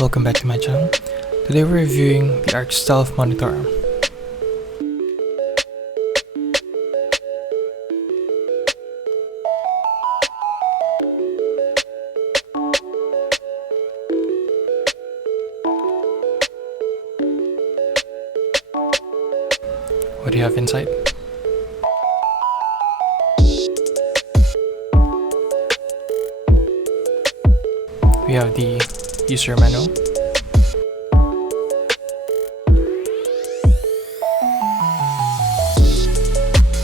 Welcome back to my channel. Today we're reviewing the Arc Stealth monitor arm. What do you have inside? We have the user manual.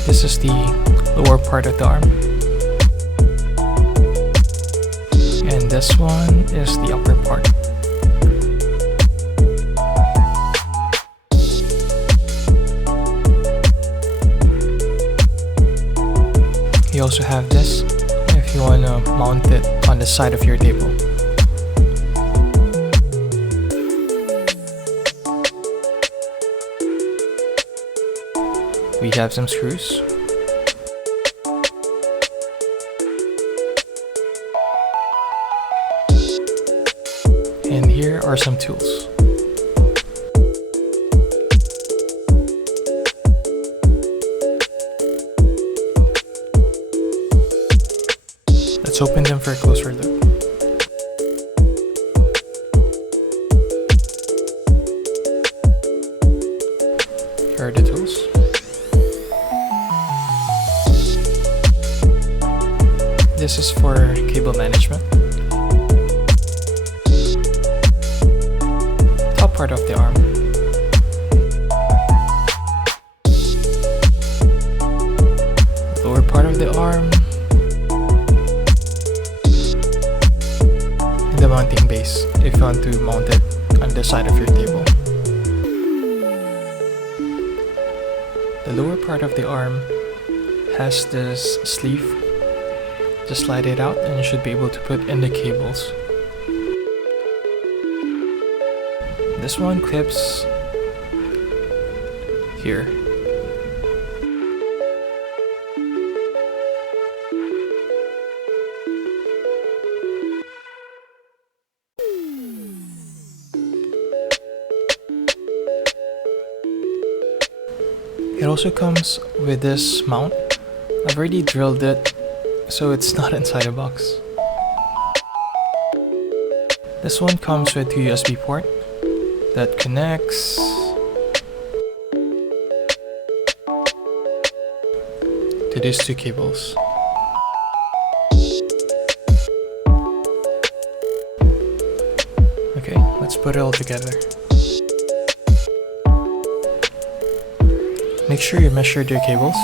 This is the lower part of the arm. And this one is the upper part. You also have this if you want to mount it on the side of your table. We have some screws. And here are some tools. Let's open them for a closer look. Here are the tools. This is for cable management. Top part of the arm. Lower part of the arm. And the mounting base if you want to mount it on the side of your table. The lower part of the arm has this sleeve. Just slide it out and you should be able to put in the cables. This one clips here. It also comes with this mount. I've already drilled it, so it's not inside a box. This one comes with 2 USB port that connects to these 2 cables. Okay, let's put it all together. Make sure you measured your cables.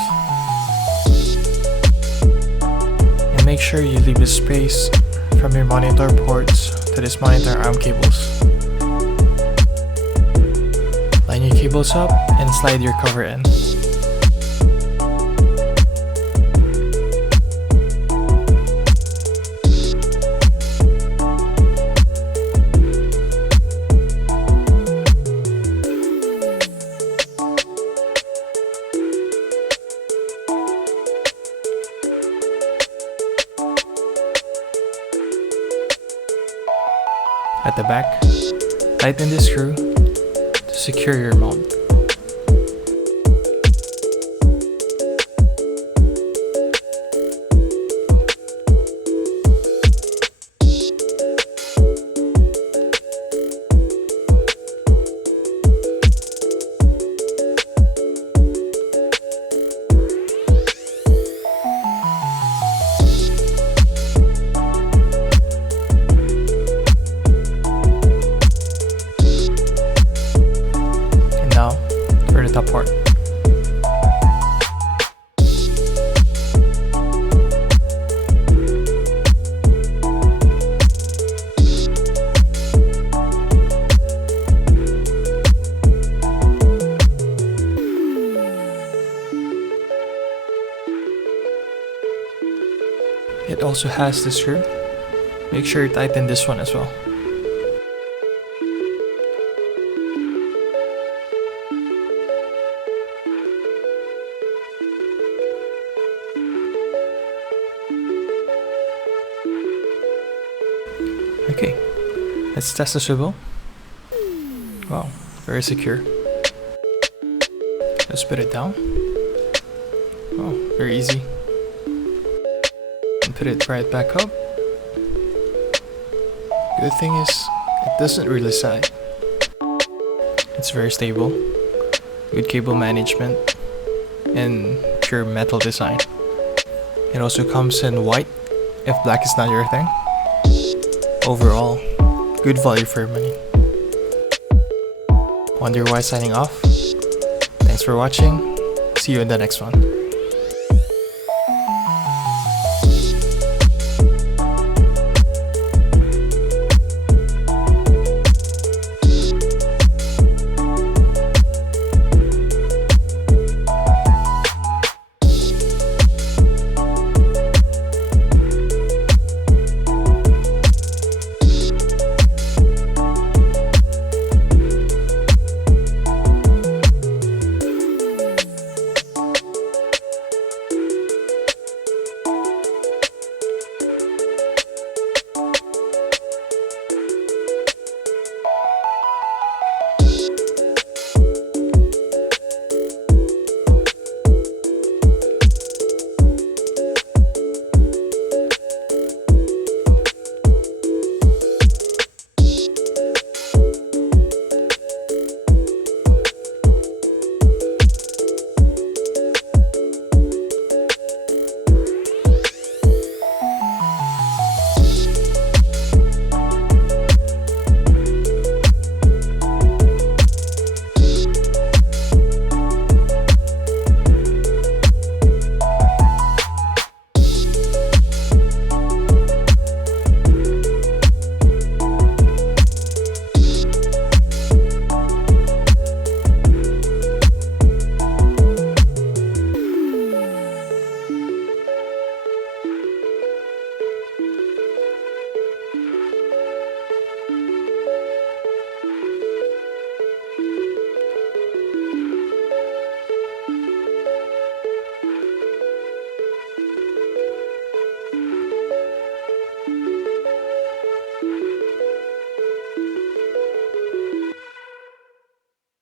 Make sure you leave a space from your monitor ports to this monitor arm cables. Line your cables up and slide your cover in. At the back, tighten the screw to secure your mount. Top part. It also has the screw. Make sure you tighten this one as well. Okay, Let's test the swivel. Wow, very secure. Let's put it down. Oh, very easy. And put it right back up. Good thing is, it doesn't really sag. It's very stable. Good cable management. And pure metal design. It also comes in white, if black is not your thing. Overall, good value for your money. Wonder Why signing off. Thanks for watching. See you in the next one.